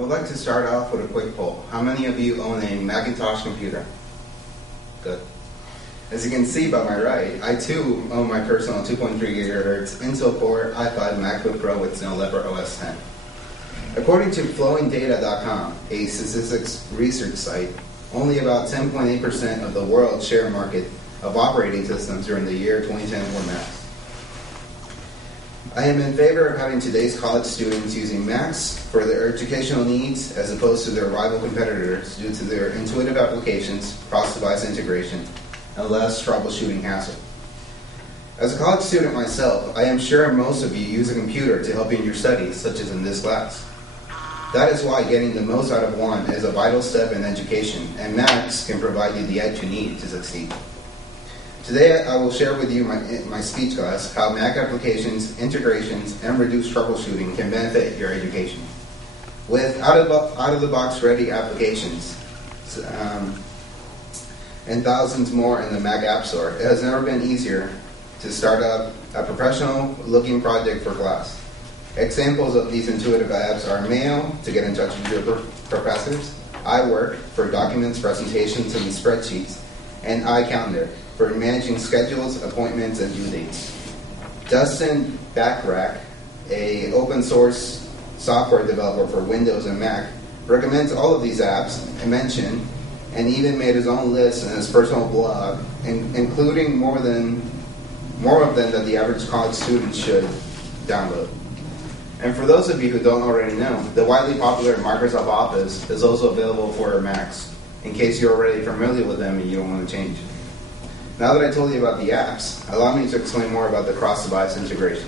I would like to start off with a quick poll. How many of you own a Macintosh computer? Good. As you can see by my right, I too own my personal 2.3 GHz Intel Core i5 MacBook Pro with Snow Leopard OS 10. According to flowingdata.com, a statistics research site, only about 10.8% of the world's share market of operating systems during the year 2010 were Macs. I am in favor of having today's college students using Macs for their educational needs as opposed to their rival competitors due to their intuitive applications, cross-device integration, and less troubleshooting hassle. As a college student myself, I am sure most of you use a computer to help you in your studies, such as in this class. That is why getting the most out of one is a vital step in education, and Macs can provide you the edge you need to succeed. Today I will share with you my speech class how Mac applications, integrations, and reduced troubleshooting can benefit your education. With out-of-the-box ready applications and thousands more in the Mac App Store, it has never been easier to start up a professional-looking project for class. Examples of these intuitive apps are Mail to get in touch with your professors, iWork for documents, presentations, and spreadsheets, and iCalendar for managing schedules, appointments, and due dates. Dustin Backrack, an open source software developer for Windows and Mac, recommends all of these apps I mentioned, and even made his own list in his personal blog, including more of them that the average college student should download. And for those of you who don't already know, the widely popular Microsoft Office is also available for Macs, in case you're already familiar with them and you don't want to change. Now that I told you about the apps, allow me to explain more about the cross-device integration.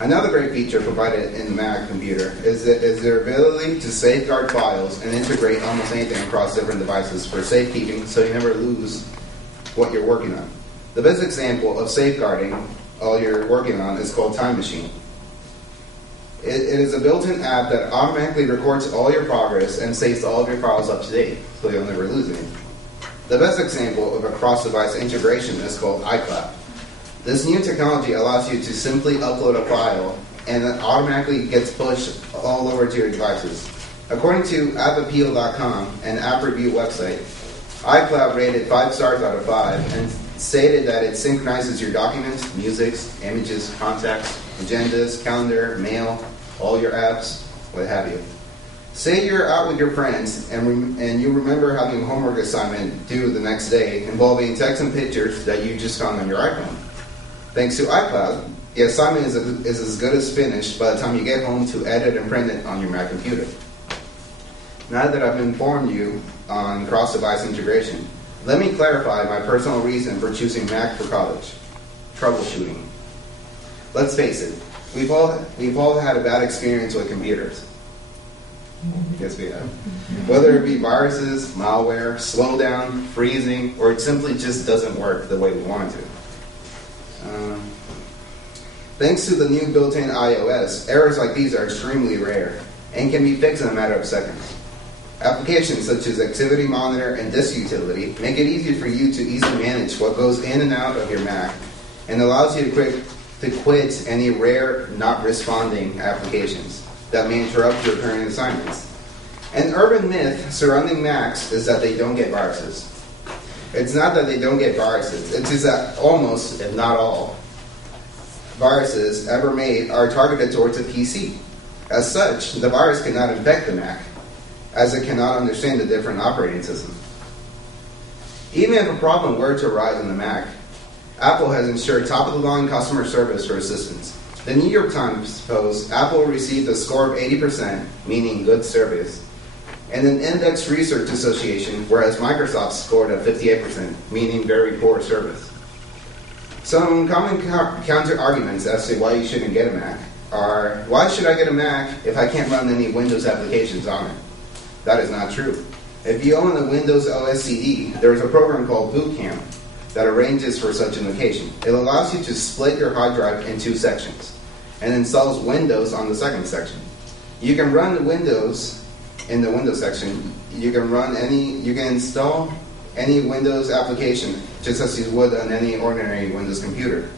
Another great feature provided in the Mac computer is their ability to safeguard files and integrate almost anything across different devices for safekeeping so you never lose what you're working on. The best example of safeguarding all you're working on is called Time Machine. It is a built-in app that automatically records all your progress and saves all of your files up to date, so you'll never lose anything. The best example of a cross-device integration is called iCloud. This new technology allows you to simply upload a file and it automatically gets pushed all over to your devices. According to appappeal.com, an app review website, iCloud rated 5 stars out of 5 and stated that it synchronizes your documents, music, images, contacts, agendas, calendar, mail, all your apps, what have you. Say you're out with your friends and you remember having a homework assignment due the next day involving text and pictures that you just found on your iPhone. Thanks to iCloud, the assignment is as good as finished by the time you get home to edit and print it on your Mac computer. Now that I've informed you on cross-device integration, let me clarify my personal reason for choosing Mac for college: troubleshooting. Let's face it, we've all had a bad experience with computers. Yes, we have. Whether it be viruses, malware, slowdown, freezing, or it simply just doesn't work the way we want it to. Thanks to the new built-in iOS, errors like these are extremely rare and can be fixed in a matter of seconds. Applications such as Activity Monitor and Disk Utility make it easy for you to easily manage what goes in and out of your Mac and allows you to quit any rare, not responding applications that may interrupt your current assignments. An urban myth surrounding Macs is that they don't get viruses. It's not that they don't get viruses, it's just that almost, if not all, viruses ever made are targeted towards a PC. As such, the virus cannot infect the Mac, as it cannot understand the different operating systems. Even if a problem were to arise in the Mac, Apple has ensured top-of-the-line customer service for assistance. The New York Times posts Apple received a score of 80%, meaning good service, and an Index Research Association, whereas Microsoft scored at 58%, meaning very poor service. Some common counter-arguments as to why you shouldn't get a Mac are, why should I get a Mac if I can't run any Windows applications on it? That is not true. If you own a Windows OS CD, there is a program called Boot Camp that arranges for such an occasion. It allows you to split your hard drive in 2 sections and installs Windows on the second section. You can run the Windows in the Windows section. You can install any Windows application just as you would on any ordinary Windows computer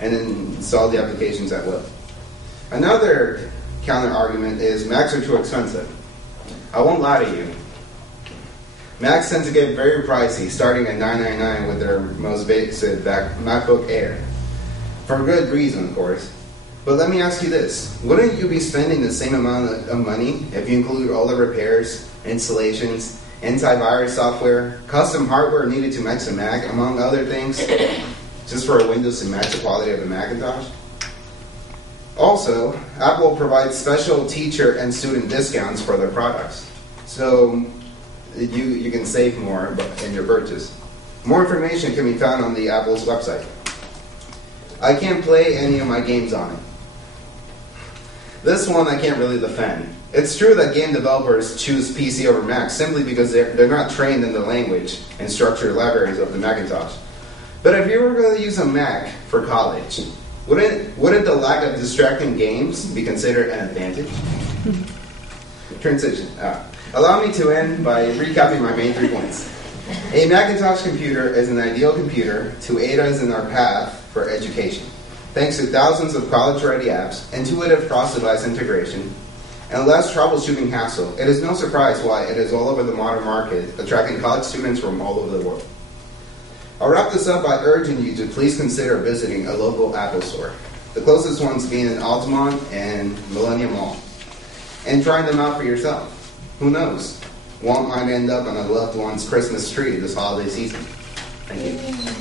and then install the applications at will. Another counter argument is Macs are too expensive. I won't lie to you. Macs tend to get very pricey, starting at $999 with their most basic MacBook Air. For good reason, of course. But let me ask you this. Wouldn't you be spending the same amount of money if you include all the repairs, installations, antivirus software, custom hardware needed to match the Mac, among other things, just for a Windows to match the quality of the Macintosh? Also, Apple provides special teacher and student discounts for their products. So you can save more in your purchase. More information can be found on the Apple's website. I can't play any of my games on it. This one I can't really defend. It's true that game developers choose PC over Mac simply because they're not trained in the language and structured libraries of the Macintosh. But if you were going to use a Mac for college, wouldn't the lack of distracting games be considered an advantage? Transition. Allow me to end by recapping my main 3 points. A Macintosh computer is an ideal computer to aid us in our path for education. Thanks to thousands of college-ready apps, intuitive cross-device integration, and less troubleshooting hassle, it is no surprise why it is all over the modern market, attracting college students from all over the world. I'll wrap this up by urging you to please consider visiting a local Apple store, the closest ones being in Altamont and Millennium Mall, and trying them out for yourself. Who knows? One might end up on a loved one's Christmas tree this holiday season. Thank you.